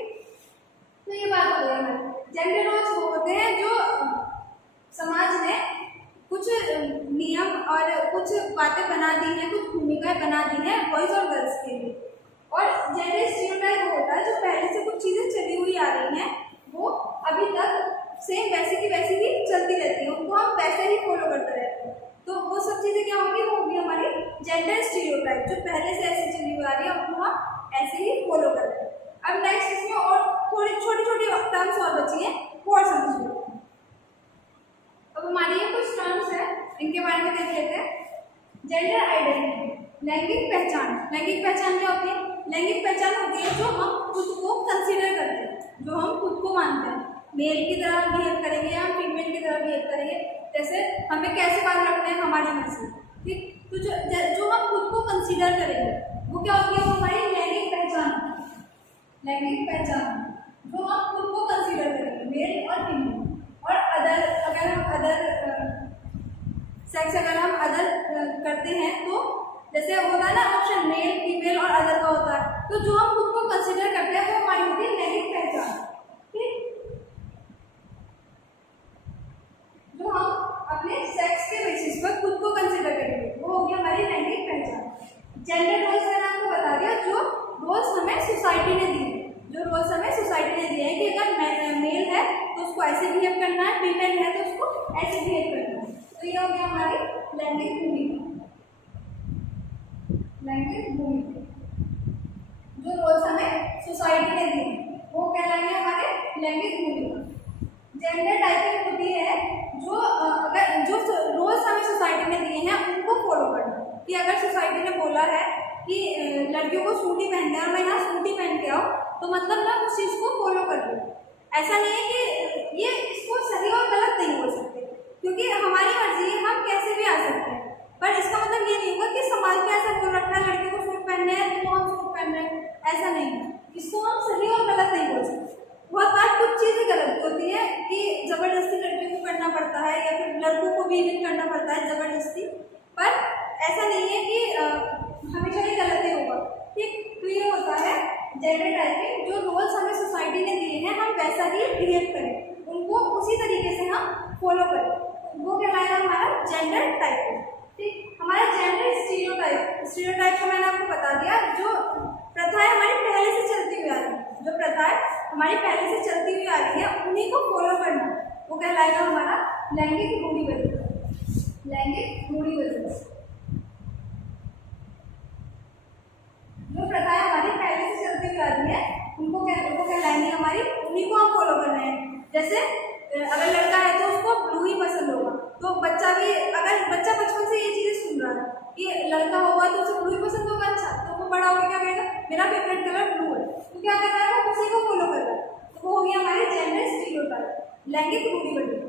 तो ये बात हो गई हमारी। जेंडर रोल्स वो होते हैं जो समाज ने कुछ नियम और कुछ बातें बना दी हैं, कुछ भूमिकाएं बना दी हैं बॉयज और गर्ल्स के लिए। और जेंडर स्टीरियोटाइप वो होता है जो पहले से कुछ चीज़ें चली हुई आ रही हैं, वो अभी तक सेम वैसे की वैसी ही चलती रहती है, उनको हम वैसे ही फॉलो करते रहते हैं। तो वो सब चीज़ें क्या होंगी? वो होगी हमारी जेंडर स्टीरियोटाइप जो पहले से ऐसे चली हुई आ रही है, उनको हम ऐसे ही फॉलो करते हैं। अब नेक्स्ट इसमें और थोड़ी छोटी छोटी टर्म्स और बची हैं, और समझ लो। अब हमारे ये कुछ टर्म्स है, इनके बारे में देख लेते हैं। जेंडर आइडेंटिटी, लैंगिक पहचान। लैंगिक पहचान क्या होती है? लैंगिक पहचान होती है जो हम खुद को कंसीडर करते हैं, जो हम खुद को मानते हैं, मेल की तरह बिहेव करेंगे या फीमेल की तरह बिहेव करेंगे। जैसे हमें कैसे बाल रखने हैं हमारी मर्जी, ठीक। तो जो हम खुद को कंसीडर करेंगे वो क्या होती है? वो हमारी लैंगिक पहचान। लैंगिक पहचान जो हम खुद को कंसीडर करेंगे, मेल और फीमेल। और अदर, अगर हम अदर सेक्स अगर हम अदर करते हैं तो जैसे होता है ना ऑप्शन मेल, फीमेल और अदर का होता है, तो जो हम खुद को कंसीडर करते हैं वो हमारी होती है लैंगिक पहचान, ठीक। जो हम अपने सेक्स के बेसिस पर खुद को कंसीडर करेंगे वो होगी हमारी लैंगिक पहचान। जेंडर रोल्स मैंने आपको बता दिया, जो रोल्स हमें सोसाइटी ने दिए, जो रोल्स हमें सोसाइटी ने दिए हैं कि अगर मेल है तो उसको ऐसे बिहेव करना है, फीमेल है तो उसको ऐसे बिहेव करना है। तो ये हो गया हमारी लैंगिक भूमिका। लैंगिक भूमिका जो रोल्स हमें सोसाइटी ने दिए वो कहलाएंगे हमारे लैंगिक भूमिका। जेंडर टाइपिंग होती है जो अगर जो रोल्स हमें सोसाइटी ने दिए हैं उनको फॉलो करना, कि अगर सोसाइटी ने बोला है कि लड़कियों को सूट ही पहनना है और मैं यहाँ सूट ही पहन के आऊँ तो मतलब मैं उस चीज़ को फॉलो कर लूँ। ऐसा नहीं है कि ये इसको सही और गलत नहीं बोल सकते, क्योंकि हमारी मर्जी है, हम कैसे भी आ सकते हैं, पर इसका मतलब ये नहीं होगा कि समाज में ऐसा बोल रखा है लड़की को सूट पहनने हैं तो हम सूट पहन रहे हैं, ऐसा नहीं है। इसको हम सही और गलत नहीं बोल सकते। बहुत बार कुछ चीज़ें गलत होती है कि ज़बरदस्ती लड़कियों को करना पड़ता है या फिर लड़कों को भी इवन करना पड़ता है ज़बरदस्ती, पर ऐसा नहीं है कि हमेशा ही गलत ही होगा, ठीक। तो ये होता है जेंडर टाइपिंग, जो रोल्स हमें सोसाइटी ने दिए हैं हम वैसा ही बिहेव करें, उनको उसी तरीके से हम फॉलो करें, वो कहलाएगा हमारा जेंडर टाइपिंग, ठीक। हमारा जेंडर स्टीरियोटाइप, स्टीरियोटाइप को मैंने आपको बता दिया, जो प्रथाएं हमारी पहले से चलती हुई आ रही है, जो प्रथाएं हमारी पहले से चलती हुई आ रही है उन्हीं को फॉलो करना, वो कहलाएगा हमारा लैंगिक रूढ़िबद्धता। लैंगिक रूढ़िबद्धता जो प्रथाएं हमारी पहले से चलती हुई आ रही है उनको कहलाएंगे हमारी, उन्हीं को हम फॉलो कर रहे हैं। जैसे अगर लड़का है तो उसको ब्लू ही पसंद होगा, तो बच्चा भी, अगर बच्चा बचपन से ये चीज़ें सुन रहा है कि लड़का होगा तो उसे ब्लू ही पसंद होगा, अच्छा, तो वो बड़ा होकर क्या कहेगा मेरा फेवरेट कलर ब्लू है, तो क्या कर रहा है वो उसी को फॉलो कर रहा है, तो वो हो गया हमारे जेंडर स्टीरियोटाइप, लैंगिक रूढ़िबद्धता।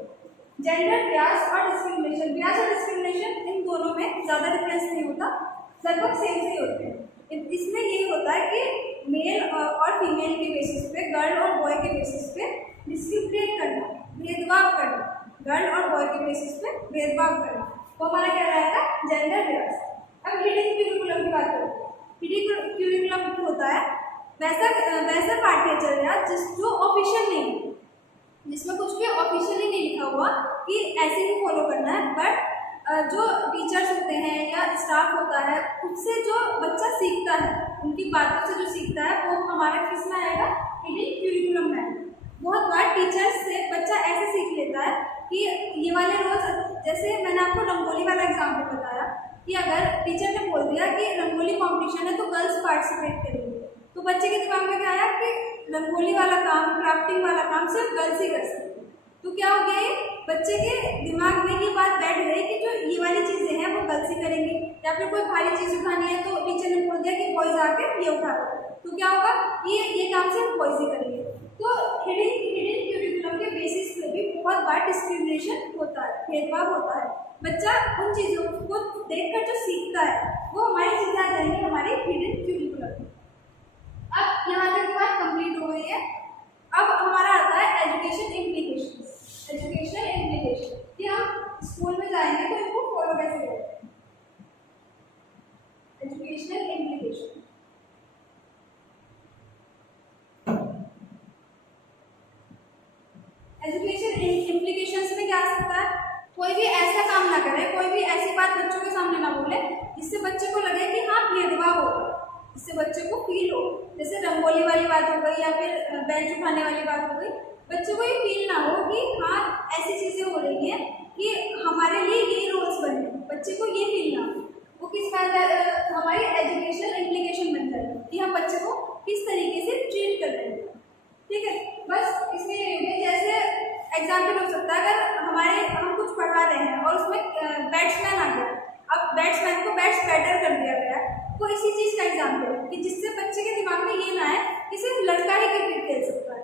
जेंडर बियास और डिस्क्रिमिनेशन, बियास और डिस्क्रिमिनेशन इन दोनों में ज़्यादा डिफरेंस नहीं होता, लगभग सेम से ही होते हैं। इसमें यही होता है कि मेल और फीमेल के बेसिस पे, गर्ल और बॉय के बेसिस पे डिस्क्रिमिनेट करना, भेदभाव करना, गर्ल और बॉय के बेसिस पे भेदभाव करना, वो हमारा क्या रहेगा जेंडर बियास। अब हिडन क्यूरिकुलम की बात करें। हिडन क्यूरिकुलम होता है वैसा पाठ्यचर्या जो ऑफिशियल नहीं है, जिसमें कुछ भी ऑफिशियली नहीं लिखा हुआ कि ऐसे ही फॉलो करना है, बट जो टीचर्स होते हैं या स्टाफ होता है उससे जो बच्चा सीखता है, उनकी बातों से जो सीखता है वो हमारा किस में आएगा, हिडन क्यूरिकुलम में। बहुत बार टीचर्स से बच्चा ऐसे सीख लेता है कि ये वाले रोज, जैसे मैंने आपको रंगोली वाला एग्जाम्पल बताया कि अगर टीचर ने बोल दिया कि रंगोली कॉम्पिटिशन है तो गर्ल्स पार्टिसिपेट करेंगे, तो बच्चे के दिमाग में क्या आया कि रंगोली वाला काम, क्राफ्टिंग वाला काम सिर्फ गर्ल्स ही कर सकते हैं। तो क्या हो गया, बच्चे के दिमाग में ये बात बैठ गई कि जो ये वाली चीज़ें हैं वो गर्ल्स ही करेंगी, या फिर कोई भारी चीज़ उठानी है तो टीचर ने बोल दिया कि बॉयज आके ये उठा दो, तो क्या होगा ये काम सिर्फ बॉयज ही करेंगे। तो हिडन क्यूरिकुलम के बेसिस पे भी बहुत बार डिस्क्रिमिनेशन होता है, भेदभाव होता है। बच्चा उन चीज़ों को देखकर जो सीखता है वो हमारी चीज़ें आ जाएंगी हमारी हिडन क्यूरिकुलम। अब यहाँ तक बात कंप्लीट हो गई है। अब हमारा आता है एजुकेशन इम्प्लीकेशन। एजुकेशनल इम्प्लीकेशन कि हम स्कूल में जाएंगे तो इनको फॉलो कैसे करें। एजुकेशनल इम्प्लीकेशन, एजुकेशन इम्प्लीकेशंस में क्या आ सकता है, कोई भी ऐसा काम ना करे, कोई भी ऐसी बात बच्चों के सामने ना बोले जिससे बच्चे को लगे कि हाँ भेदभाव होगा, जिससे बच्चे को फील हो। जैसे रंगोली वाली बात हो गई या फिर बेंच उठाने वाली बात हो गई, बच्चों को ये फील ना हो कि हाँ ऐसी चीज़ें हो रही हैं कि हमारे लिए ये रोल्स बने, बच्चे को ये फील ना हो। वो किस बात हमारी एजुकेशनल इम्प्लीकेशन बन जाए कि हम बच्चे को किस तरीके से ट्रीट कर रहे हैं, ठीक है। बस इसमें ये हो गया, जैसे कोई इसी चीज का एग्जाम्पल कि जिससे बच्चे के दिमाग में ये ना है कि सिर्फ लड़का ही क्रिकेट खेल सकता है,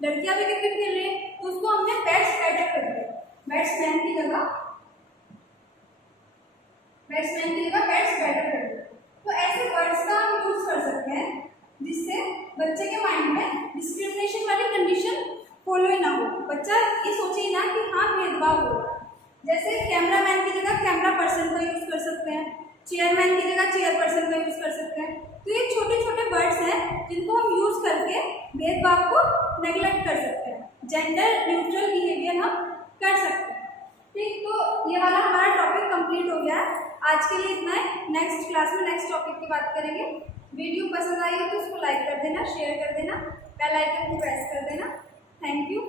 लड़कियां भी क्रिकेट खेल रही है, तो उसको हमने बैट्स बैटर कर दिया, बैट्समैन की जगह बैट्स बैटर कर दिया। तो ऐसे वर्ड्स का हम यूज कर सकते हैं जिससे बच्चे के माइंड में डिस्क्रिमिनेशन वाली कंडीशन फॉलो ही ना हो, बच्चा ये सोचे ही ना कि हाँ भेदभाव हो। जैसे कैमरामैन की जगह कैमरा पर्सन का यूज कर सकते हैं, चेयरमैन की जगह चेयर पर्सन का यूज कर सकते हैं। तो ये छोटे छोटे वर्ड्स हैं जिनको हम यूज करके भेदभाव को नेग्लेक्ट कर सकते हैं, जेंडर न्यूट्रल बिहेवियर हम कर सकते हैं। ठीक, तो ये वाला हमारा टॉपिक कंप्लीट हो गया है। आज के लिए इतना है, नेक्स्ट क्लास में नेक्स्ट टॉपिक की बात करेंगे। वीडियो पसंद आई हो तो उसको लाइक कर देना, शेयर कर देना, बेल आइकन को प्रेस कर देना। Thank you.